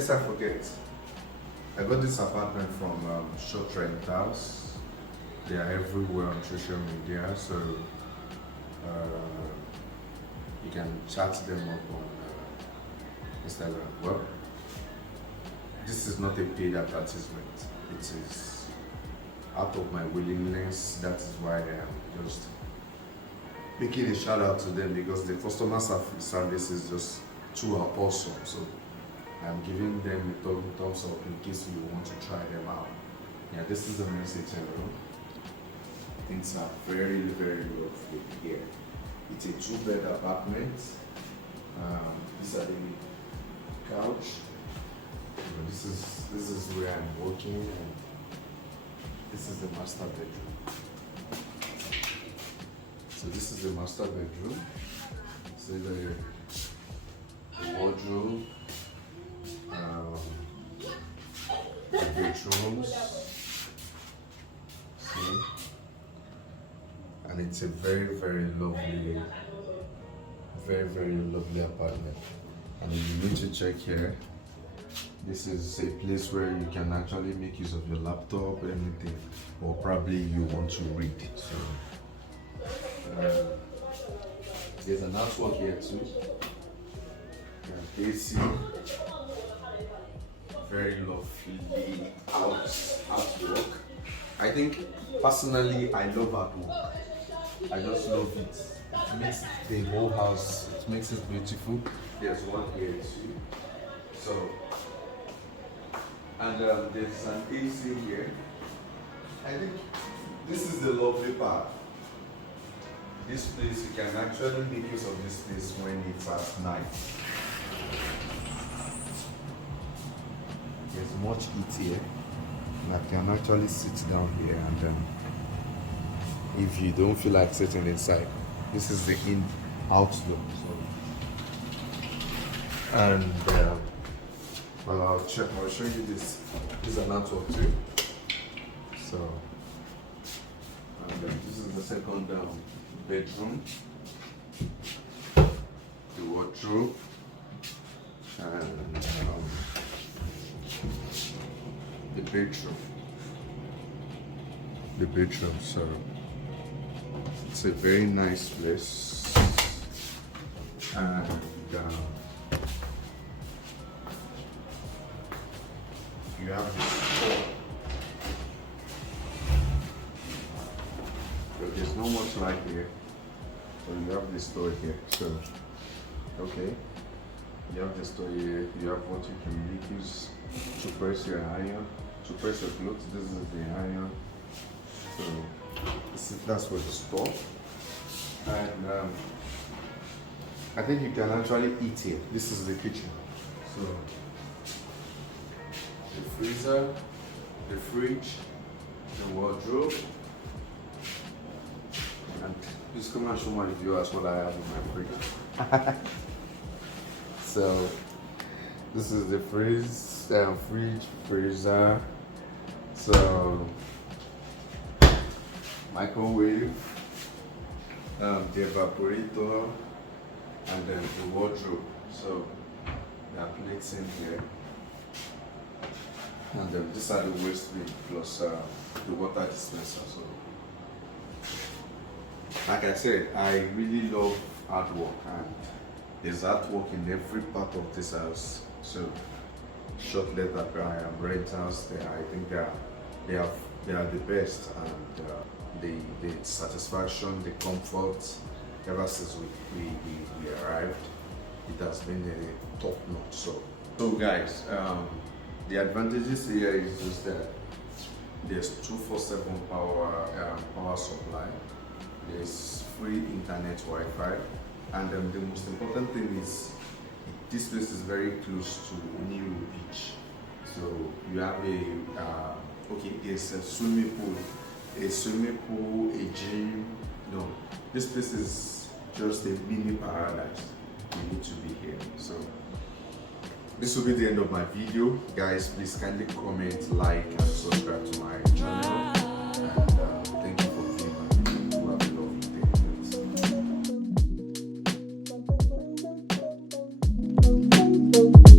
lest I forget, I got this apartment from Shortlet Rentals. They are everywhere on social media, so you can chat them up on Instagram. Well, this is not a paid advertisement. It is out of my willingness. That is why I am just making a shout out to them, because the customer service is just too awesome. So I'm giving them a thumbs up in case you want to try them out. Yeah, this is the message room. Things are very, very lovely here. It's a 2-bed apartment. These are the couch. This is where I'm working, and this is the master bedroom. So this is the master bedroom. So the wardrobe, the bedrooms. See? And it's a very, very lovely, very lovely apartment. And you need to check here. This is a place where you can actually make use of your laptop, anything, or probably you want to read. So there's an artwork here too. AC, very lovely artwork. I think personally I love artwork. I just love it. It makes the whole house, it makes it beautiful. There's one here too. So, and there's an AC here. I think this is the lovely part. This place, you can actually make use of this place when it's at night. There's much heat here. And I can actually sit down here, and then if you don't feel like sitting inside, this is the out door. And well, I'll show you this. This is an artwork too. So, and this is the second bedroom, the wardrobe, and the bedroom. So it's a very nice place, and you have this door. So there's not much light here, so you have this door here. So okay, you have this door here. You have what you can use to press your iron, to press your clothes. This is the iron. So that's where the store. And I think you can actually eat here. This is the kitchen. So the freezer, the fridge, the wardrobe, and please come and show my viewers what I have in my fridge. So this is the fridge, freezer, so microwave, the evaporator, and then the wardrobe. So there are plates in here, and then these are the waste bin plus the water dispenser. So like I said, I really love artwork, and there's artwork in every part of this house. So Shortlet Rentals, I think they are the best, and the satisfaction, the comfort, ever since we arrived, it has been a top notch. So guys, the advantages here is just that there's 24/7 power supply, there's free internet Wi-Fi, and the most important thing is this place is very close to New Beach. So you have there's a swimming pool, a gym. No, this place is just a mini paradise. You need to be here. So this will be the end of my video, guys. Please kindly comment, like, and subscribe to my channel. And thank you for viewing my video. Have a lovely day.